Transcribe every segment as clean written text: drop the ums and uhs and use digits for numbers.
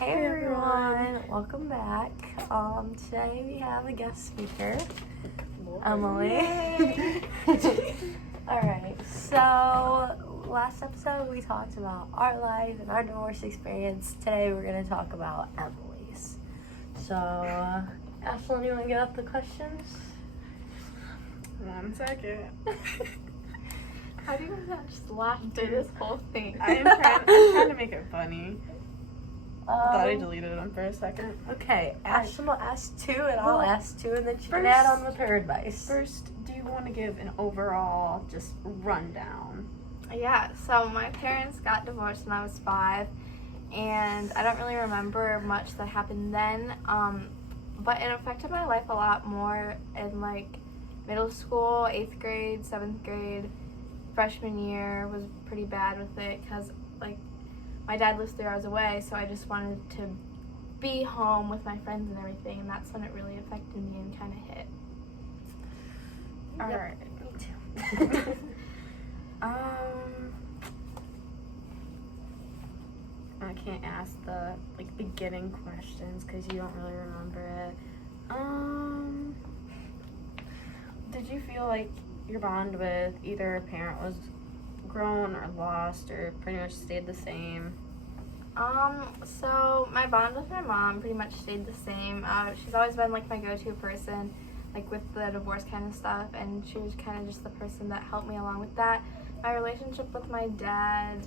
Hey everyone, welcome back. Today we have a guest speaker, Emily. Alright, so last episode we talked about our life and our divorce experience. Today we're going to talk about Emily's. So, Ashlyn, you want to get up the questions? 1 second. How do you not just laugh through this whole thing? I'm trying to make it funny. I thought I deleted them for a second. Okay, Ashlyn will ask two and I'll ask two and then she can first- add on with her advice. First, do you want to give an overall just rundown? Yeah, so my parents got divorced when I was 5, and I don't really remember much that happened then, but it affected my life a lot more in, like, middle school, 8th grade, 7th grade. Freshman year was pretty bad with it because, like, my dad lives 3 hours away, so I just wanted to be home with my friends and everything, and that's when it really affected me and kind of hit. Alright. Me too. I can't ask the beginning questions because you don't really remember it. Did you feel like your bond with either a parent was grown or lost or pretty much stayed the same? So my bond with my mom pretty much stayed the same. She's always been like my go-to person, like with the divorce kind of stuff, and she was kind of just the person that helped me along with that. My relationship with my dad,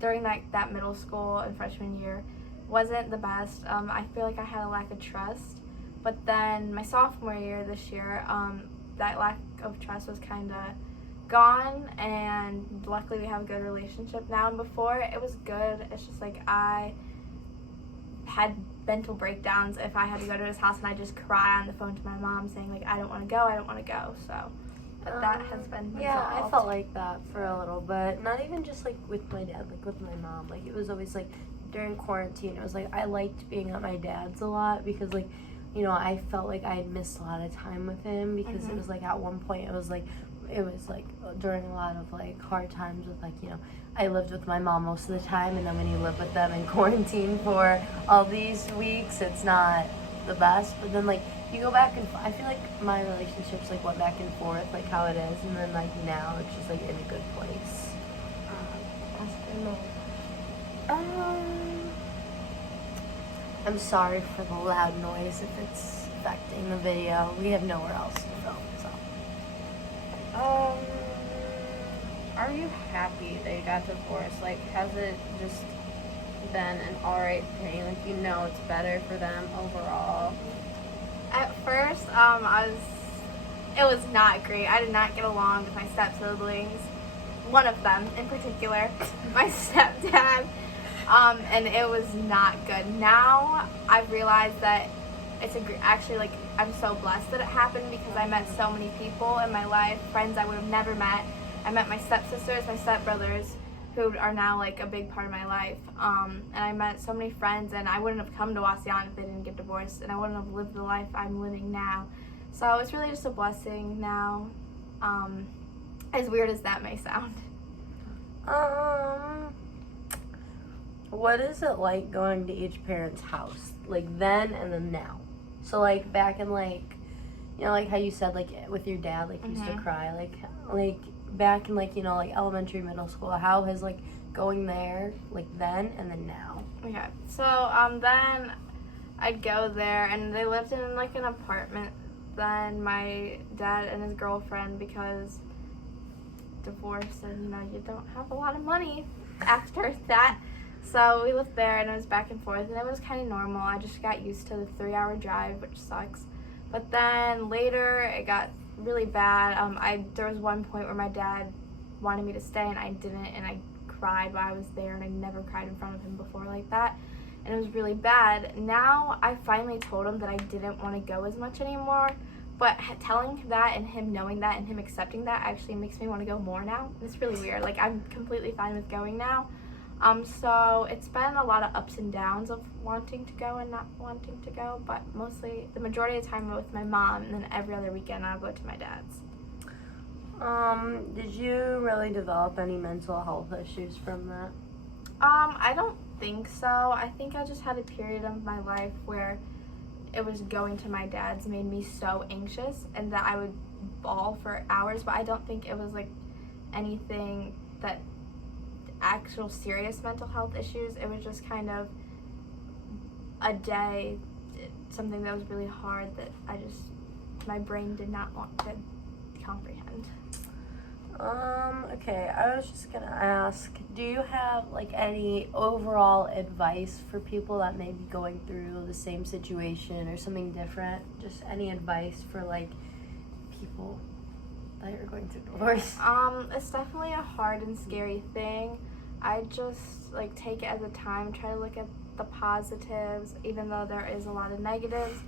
during that middle school and freshman year wasn't the best. I feel like I had a lack of trust, but then my sophomore year this year, that lack of trust was kind of gone, and luckily we have a good relationship now. And before, it was good. It's just like I had mental breakdowns if I had to go to his house and I just cry on the phone to my mom saying like I don't want to go. So but that has been yeah, resolved. I felt like that for a little bit. Not even just like with my dad, like with my mom. Like it was always like during quarantine, it was like I liked being at my dad's a lot because like, you know, I felt like I had missed a lot of time with him because it was like at one point it was like during a lot of like hard times with like, you know, I lived with my mom most of the time, and then when you live with them in quarantine for all these weeks, it's not the best. But then like you go back and I feel like my relationships like went back and forth like how it is, and then like now it's just like in a good place. I'm sorry for the loud noise if it's affecting the video. We have nowhere else to film, so. Are you happy they got divorced? Like, has it just been an alright thing? Like, you know it's better for them overall? At first, it was not great. I did not get along with my step siblings. One of them in particular, my stepdad. And it was not good. Now I've realized that it's actually like I'm so blessed that it happened because I met so many people in my life, friends I would have never met. I met my stepsisters, my stepbrothers, who are now like a big part of my life. And I met so many friends, and I wouldn't have come to Wasion if they didn't get divorced, and I wouldn't have lived the life I'm living now. So it's really just a blessing now, as weird as that may sound. What is it like going to each parent's house? Like then and then now. So like back in like, you know, like how you said like with your dad, like you used to cry, like back in like, you know, like elementary, middle school, how has like going there like then and then now? Okay, so then I'd go there, and they lived in like an apartment then, my dad and his girlfriend, because divorce and, you know, you don't have a lot of money after that. So we lived there, and it was back and forth, and it was kind of normal. I just got used to the 3-hour drive, which sucks. But then later, it got really bad. There was one point where my dad wanted me to stay, and I didn't, and I cried while I was there, and I never cried in front of him before like that. And it was really bad. Now, I finally told him that I didn't want to go as much anymore. But telling him that and him knowing that and him accepting that actually makes me want to go more now. It's really weird. Like, I'm completely fine with going now. So it's been a lot of ups and downs of wanting to go and not wanting to go, but mostly the majority of the time I'm with my mom, and then every other weekend I'll go to my dad's. Did you really develop any mental health issues from that? I don't think so. I think I just had a period of my life where it was going to my dad's made me so anxious and that I would bawl for hours, but I don't think it was like anything that actual serious mental health issues. It was just kind of a day, something that was really hard that my brain did not want to comprehend. Okay, I was just gonna ask, do you have like any overall advice for people that may be going through the same situation or something different? Just any advice for like people that are going through divorce? It's definitely a hard and scary thing. I just like take it as a time, try to look at the positives, even though there is a lot of negatives.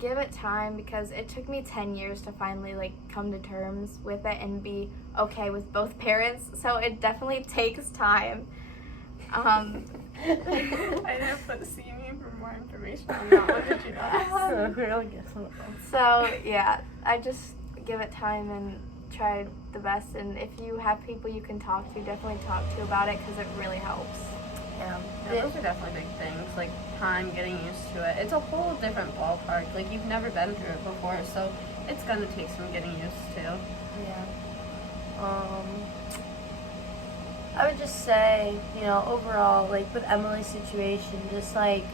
Give it time, because it took me 10 years to finally like come to terms with it and be okay with both parents. So it definitely takes time. I didn't put see me for more information on that. What did you ask? So yeah, I just give it time and try the best. And if you have people you can talk to, definitely talk to about it, because it really helps. Yeah. Yeah, those are definitely big things, like time, getting used to it. It's a whole different ballpark. Like, you've never been through it before, so it's gonna take some getting used to. Yeah. I would just say, you know, overall, like with Emily's situation, just like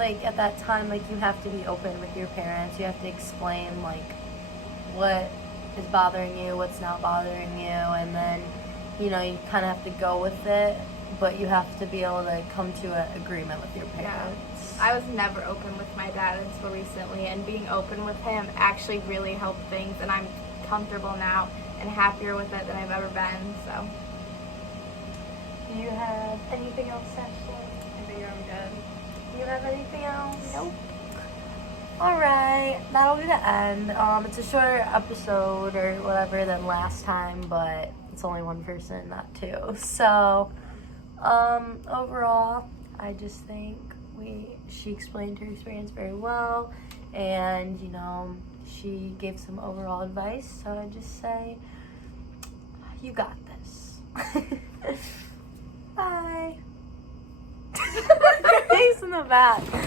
at that time, like you have to be open with your parents. You have to explain like what is bothering you, what's not bothering you, and then, you know, you kind of have to go with it, but you have to be able to come to an agreement with your parents. I was never open with my dad until recently, and being open with him actually really helped things, and I'm comfortable now and happier with it than I've ever been. So, Do you have anything else, Ashley? I think I'm good. Do you have anything else? nope. Alright, that'll be the end. It's a shorter episode or whatever than last time, but it's only one person, not two. So, overall, I just think she explained her experience very well, and, you know, she gave some overall advice, so I just say, you got this. Bye. Face in the back.